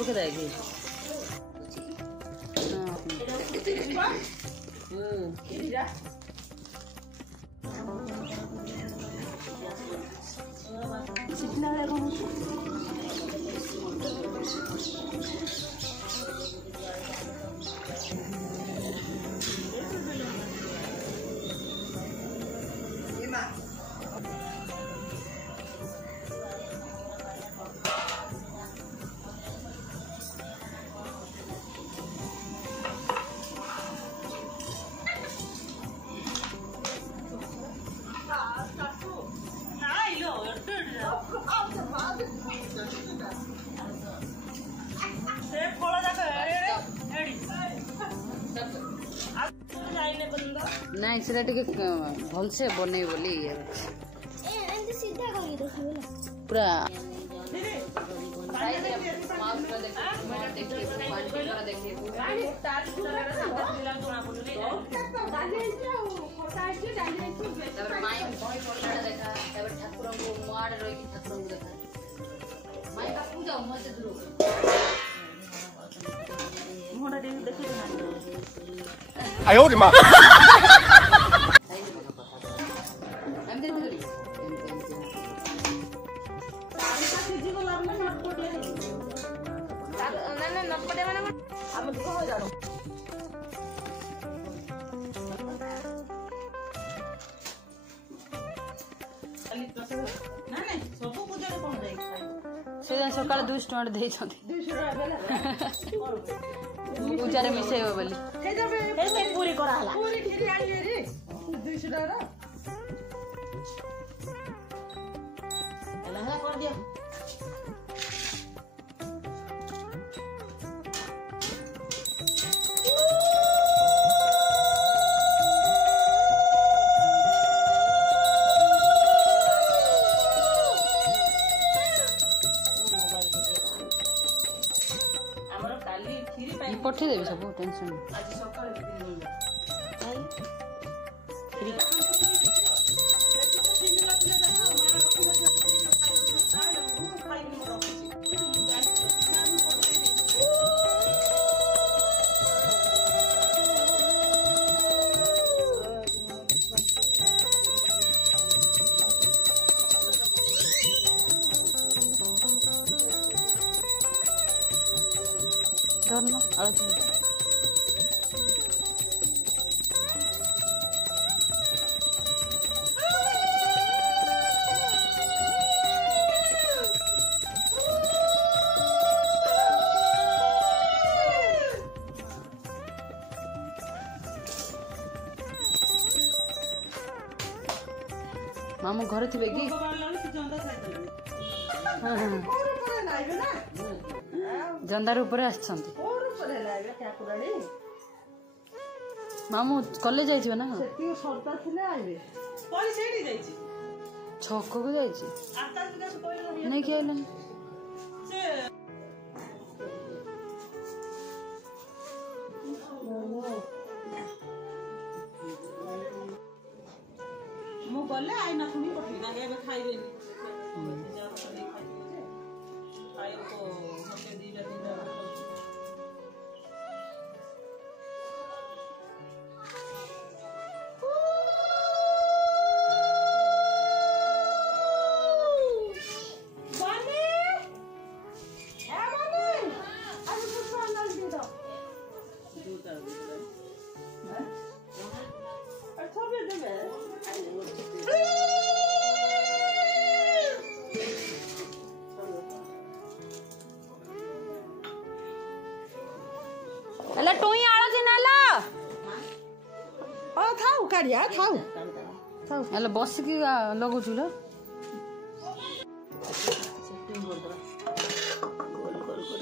पके जाएगी ना इसरा टिके भल से बनै बोली ये एंड सीधा करी देखिबो ना पूरा साइज माउस पर देखिए क्वालिटी पर देखिए गाड़ी स्टार्ट तरह संगत दिला जोना पड़ले गाली फोटा है डाली तब माई भई फोटा देखा तब ठाकुर को मार रही की ठाकुर को देखा माई का पूजा मत दूर मोड़ा देखिए आयो रे मां सकाल 200 टका दे पूजा रे मिसे बोली पूरी करा हला पूरी खिरी आनी रे 200 टका एला कर दिया पठी देबी सब टेंशन आज सकाळ धर्म आलती मामू घर थे कि जंदार ऊपर मामू कॉलेज जाइए ना छक को जाइए नहीं किया मु गले आई ना सुनी पठी ना एबे खाइबे खाइ को हमके दीला दीला अला टोई आला जे नाला ओ थाउ कारिया थाउ थाउ अला बस की लगो जुलो सेटिंग कर दरा गोल गोल कर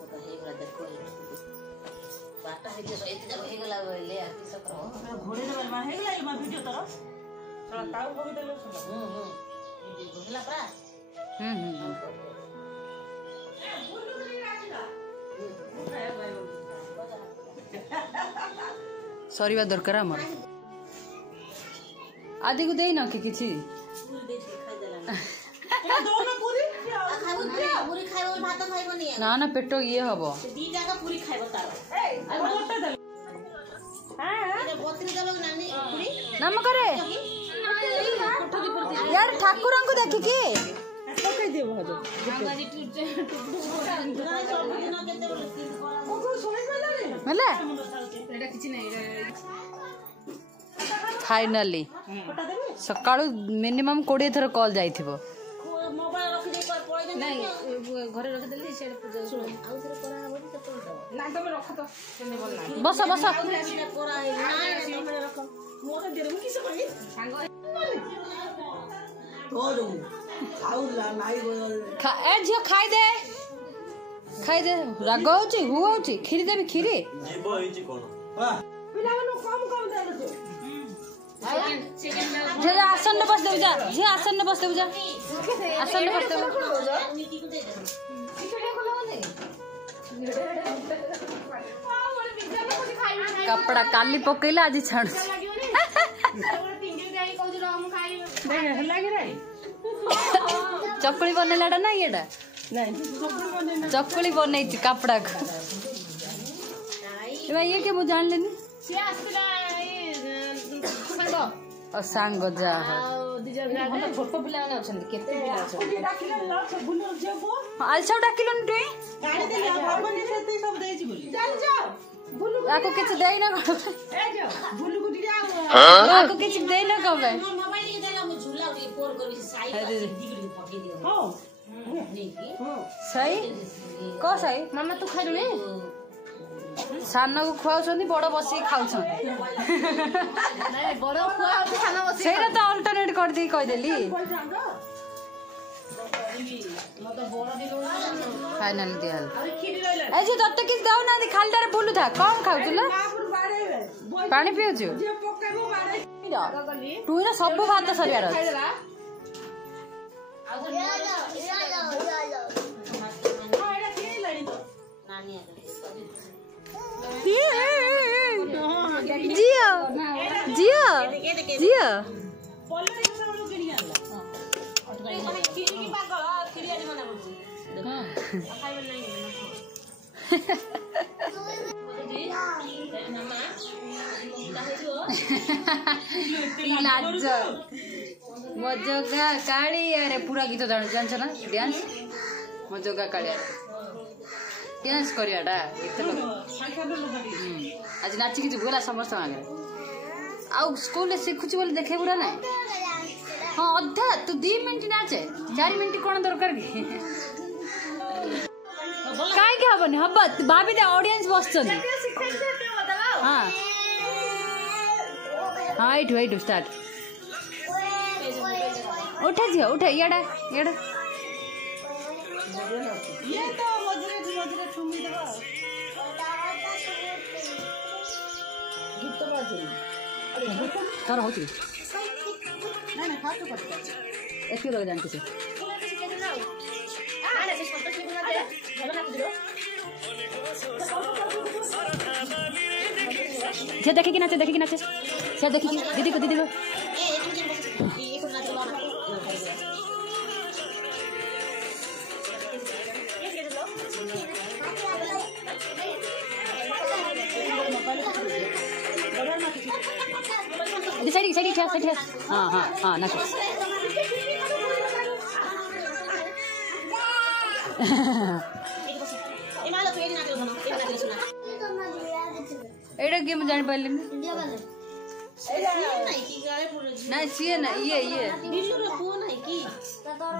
पता हे गला देखो बाटा हे जे एते जगह हे गला ले आती सकरो घोड़े रे मा हे गला मा वीडियो तरह थोड़ा ताऊ को भी देलो सुन वीडियो होला pra सरीवा दरकार आमर आदि को देई न कि किछि ना ना पेट ये हबो नाम करे यार ठाकुर को देखि की पकई दियो भज हले एटा किछि नै फाइनली सकाळू मिनिमम 20 थर कॉल जाइथिबो मोबाइल रख दे पळे नहीं घरे रख देली से पूजा सुन आउ थर करा हबो त ना तुम रख तो बस बस कोरा है ना रख मोर दे रमु किसे कहि सांग तो दो खाउला नाई खा ए जे खाइ दे राग होची हु होची खीरी देबी खीरी जीव होईची कोन हां पिला मनु कम कम दे दो जे आसन ने बस देउ जा जे आसन ने बस देउ जा आसन ने बस देउ नीति को दे दे कपड़ा काली पकेला आज छाड़ चकली बनेलाडा ना येडा चकली बनई कपड़ा को ये के मु जान लेनी और सांग जा छोट पिला केते आलछा डाकिलन तुई आको किछ देई ना आको किछ देई ना कबे मोबाइल देला मु झूला पोर करी साई दिगली पके दियो हो सही को सही मामा तू खाइ रे सान को खुआउछनी बड़ बसी खाउछन नहीं बड़ खुआउछ सान बसी सेरा त अल्टरनेट कर दी कह देली फाइनल दियाल ए जे दत्त किस दाउ ना खालटारे बोलु था कम खाउछु ल पानी पिउछु तू ना सब भात सरियार जियो जियो जियो मजोगा काली अरे पूरा गीत जान्छ ना डांस मजोगा काली डांस करियाडा आज नाची कि बोला समस्त आगे आउ स्कूल शिखुची बोले देखे पूरा ना हाँ अधा तू 2 मिनट नाचे 4 मिनट कौन दरकार की काई के हबनी हब भाभी दे ऑडियंस बसछन हां हां वेट स्टार्ट उठा जी उठा याडा याडा ये तो मजरे ठुमी देबा गीत बाजे तार होची ना ना खातो करता एके लग जानते से आले से फोटो शुरू ना दे भलो ना दिरो जे देखेगी नाचे से देखेगी दीदी को ए को नाच लो साइड हाँ हाँ हाँ नाचो एड़ा गेम जान पाइले ना सीए ना ये दिल्लू रो को नाही की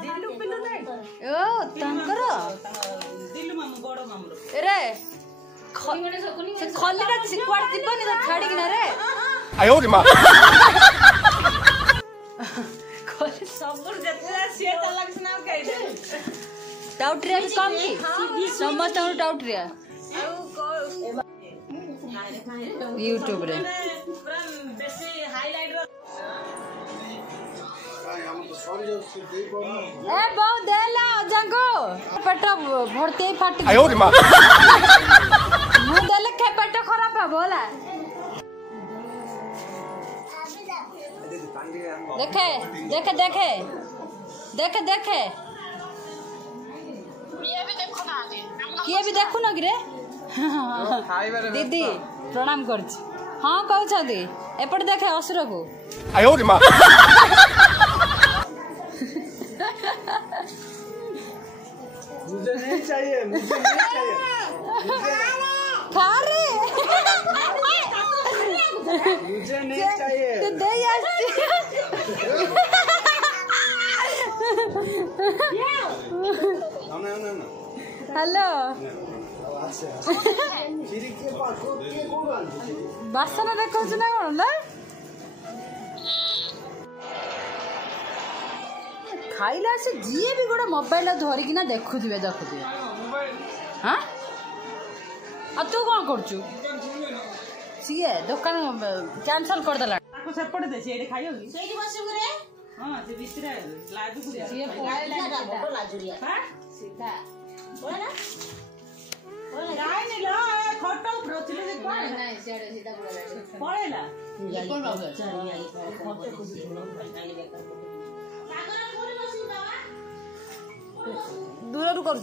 दिल्लू पिल्लू नाही ओ तंकर दिल्लू मामू बडो मामू रे खल्लीरा चिकवाड दिबनी त छाडी किना रे आयो रे मां सबुर जत्रा सिए त लागछ ना कहि दे टाउटरिया भी कम की समस्त टाउटरिया यूट्यूब रे बेसी हाईलाइट रो ए बहु देला जंगो पेट भरते फाटी आयो रे मां मु देले के पेट खराब है बोला देखे देखे देखे देखे देखे किए भी देखु न रे दीदी प्रणाम कर हाँ कहते एपटे देखे असुर को मुझे नहीं चाहिए मुझे नहीं चाहिए खा रे मुझे नहीं चाहिए हेलो बासन देखा ना कौन ना खाइला से जी भी गोटे मोबाइल धरिकिना देखुवे देखुवे हाँ तू कौन करचु सीए दुकान कैंसल कर देला सेपटे दे से खाइयो सेठी बसिबु रे हां से बिस्तर लाजु कुरिया सीए फोटो लाजुरिया हां सीधा बोला नहीं लो फोटो ब्रोचले दे कोन नहीं सेडे सीधा पळेला कोन बाबू फोटो को दूर करू